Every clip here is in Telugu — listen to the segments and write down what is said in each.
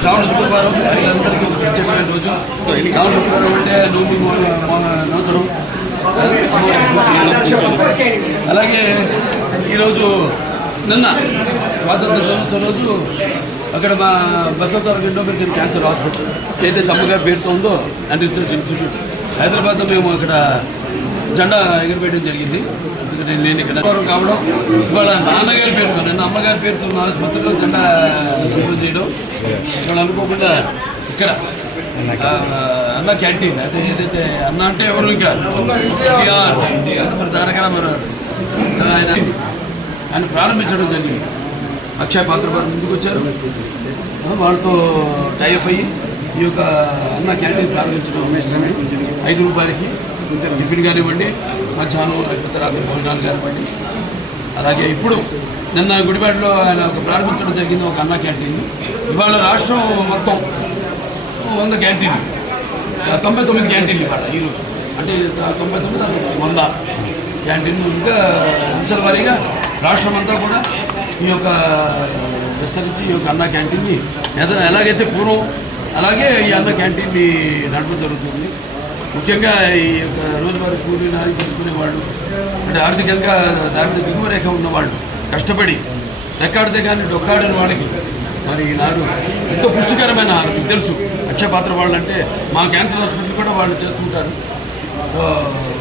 శ్రావణ శుక్రవారం మహిళలందరికీ ఒక రోజు శ్రావణ శుక్రవారం అంటే నూనె నూతనం అలాగే ఈరోజు నిన్న స్వాతంత్ర దినోత్సవ రోజు అక్కడ మా బసవతార ఇండోమెరికన్ క్యాన్సర్ హాస్పిటల్ ఏదైతే తమ్మగారి పేరుతో ఉందో అండ్ రీసెర్చ్ ఇన్స్టిట్యూట్ హైదరాబాద్లో మేము అక్కడ జెండా ఎగురవేయడం జరిగింది. అందుకని నేను ఇక్కడ గౌరవం కావడం. ఇవాళ నాన్నగారి పేరుతో నిన్న అమ్మగారి పేరుతో ఉన్న ఆసుపత్రిలో జెండా దంపనం చేయడం. ఇవాళ అనుకోకుండా ఇక్కడ అన్న క్యాంటీన్ అంటే ఏదైతే అన్న అంటే ఎవరు ఇంకా? ఎన్టీఆర్ అంత మరి దానికన్నా మరి ఆయన ఆయన ప్రారంభించడం జరిగింది. అక్షయ పాత్ర గారు ముందుకు వచ్చారు. వాళ్ళతో టైప్ అయ్యి ఈ యొక్క అన్న క్యాంటీన్ ప్రారంభించడం ఉమేష్ ఐదు రూపాయలకి టిఫిన్ కానివ్వండి మధ్యాహ్నం లేకపోతే రాత్రి భోజనాలు కానివ్వండి. అలాగే ఇప్పుడు నిన్న గుడిపేటలో ఆయన ఒక ప్రారంభించడం జరిగింది ఒక అన్న క్యాంటీన్. ఇవాళ రాష్ట్రం మొత్తం వంద క్యాంటీన్లు. తొంభై తొమ్మిది క్యాంటీన్లు ఇవాళ ఈరోజు అంటే తొంభై తొమ్మిది వంద క్యాంటీన్లు ఇంకా అంచెల వారీగా రాష్ట్రం అంతా కూడా ఈ యొక్క విస్తరించి ఈ యొక్క అన్న క్యాంటీన్ని ఎలాగైతే పూర్వం అలాగే ఈ అన్న క్యాంటీన్ని నడపడం జరుగుతుంది. ముఖ్యంగా ఈ యొక్క రోజువారీ కూలీ నాలి చేసుకునే వాళ్ళు అంటే ఆర్థికంగా దారిద్ర దిగువ రేఖ ఉన్నవాళ్ళు కష్టపడి రెక్కాడితే కానీ డొక్కాడిన వాళ్ళకి మరి ఈనాడు ఎంతో పుష్టికరమైన ఆహారం. తెలుసు అక్షయపాత్ర వాళ్ళు అంటే మా క్యాన్సర్ హాస్పిటల్ కూడా వాళ్ళు చేస్తుంటారు. అంత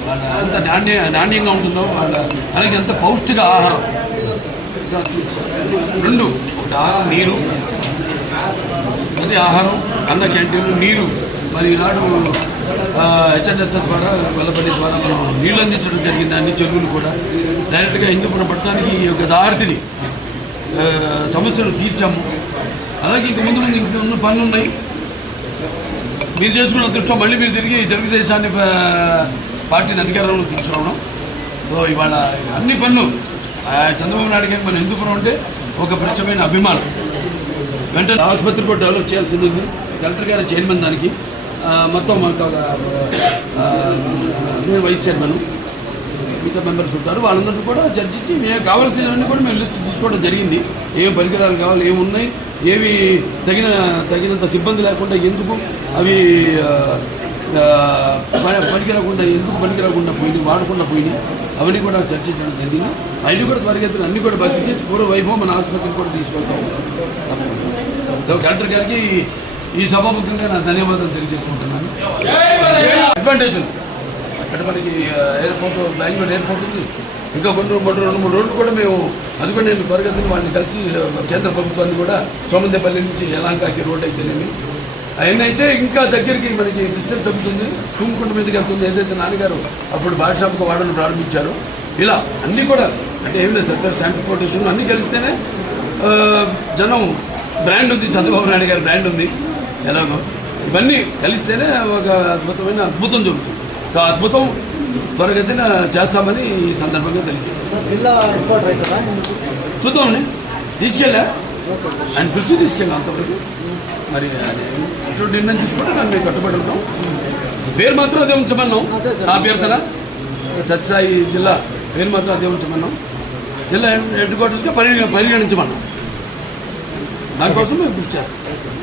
వాళ్ళ నాణ్య నాణ్యంగా ఉంటుందో వాళ్ళ అలాగే ఎంత పౌష్టిక ఆహారం. రెండు. ఒకటి ఆహారం నీరు. అదే ఆహారం అన్న క్యాంటీన్లు నీరు. మరి ఈనాడు హెచ్ఎన్ఎస్ఎస్ ద్వారా వెల్లపల్లి ద్వారా మనం నీళ్ళు అందించడం జరిగింది అన్ని చెరువులు కూడా. డైరెక్ట్గా హిందూపురం పట్టణానికి ఈ యొక్క దారిని ఆ, సమస్యలు తీర్చాము. అలాగే ఇంక ముందు ముందు ఇంక ఉన్న పనులు ఉన్నాయి. మీరు చేసుకున్న అదృష్టం మళ్ళీ మీరు తిరిగి తెలుగుదేశాన్ని పార్టీని అధికారంలో తీసుకురావడం. సో ఇవాళ అన్ని పనులు చంద్రబాబు నాయుడు గారికి మన ఎందుకు ఉంటే ఒక ప్రత్యేకమైన అభిమానం. వెంటనే ఆసుపత్రి కూడా డెవలప్ చేయాల్సింది ఉంది కలెక్టర్ గారు చైర్మన్ దానికి. మొత్తం మాకు ఒక, నేను వైస్ చైర్మన్. మిగతా మెంబర్స్ ఉంటారు. వాళ్ళందరూ కూడా చర్చించి మేము కావాల్సినవన్నీ కూడా మేము లిస్ట్ తీసుకోవడం జరిగింది. ఏం పరికరాలు కావాలి ఏమున్నాయి ఏవి తగిన తగినంత సిబ్బంది లేకుండా ఎందుకు అవి ప- పనికిరాకుండా ఎందుకు పనికిరాకుండా పోయినాయి వాడకుండా పోయినాయి. అవన్నీ కూడా చర్చించడం జరిగింది. అవి కూడా త్వరగతిన అన్ని కూడా భర్తీ చేసి పూర్వ వైభవం మన ఆసుపత్రికి కూడా తీసుకొస్తాం కలెక్టర్ గారికి ఈ సభాముఖంగా నా ధన్యవాదాలు తెలియజేసుకుంటున్నాను. అడ్వాంటేజ్ ఉంది. అక్కడ మనకి ఎయిర్పోర్ట్ బెంగళూరు ఎయిర్పోర్ట్ ఉంది. ఇంకా కొన్ని రెండు మూడు రెండు మూడు రోజులు కూడా మేము అది కూడా నేను త్వరగతిని వాళ్ళని కలిసి కేంద్ర ప్రభుత్వాన్ని కూడా సోమందేపల్లి నుంచి యలాంకాకి రోడ్ అయితేనేమి అవన్నీ అయితే ఇంకా దగ్గరికి మనకి డిస్టెన్స్ అవుతుంది తుమ్ముకుంట మీదకి వెళ్తుంది. ఏదైతే నాన్నగారు అప్పుడు భాషాపక వాడను ప్రారంభించారో. ఇలా అన్నీ కూడా అంటే ఏం లేదు సార్ శాంటిపోర్టేషన్ అన్నీ కలిస్తేనే జనం బ్రాండ్ ఉంది. చంద్రబాబు నాయుడు గారి బ్రాండ్ ఉంది. ఎలాగో. ఇవన్నీ కలిస్తేనే ఒక అద్భుతమైన అద్భుతం జరుగుతుంది. సో అద్భుతం త్వరగతిన చేస్తామని ఈ సందర్భంగా తెలియజేస్తాం చూద్దామండి. తీసుకెళ్ళా? ఆయన పిలిచి తీసుకెళ్ళాం అంతవరకు? మరి ఎటువంటి నిర్ణయం తీసుకుంటే దాన్ని మేము కట్టుబడి ఉంటాం. పేరు మాత్రం అదే ఉంచమన్నాం. అదే సార్. నా పేరుతన సత్యసాయి జిల్లా పేరు మాత్రం అదే ఉంచమన్నాం. జిల్లా హెడ్ క్వార్టర్స్గా పరిగణ పరిగణించమన్నాం. దానికోసం మేము కృషి చేస్తాం.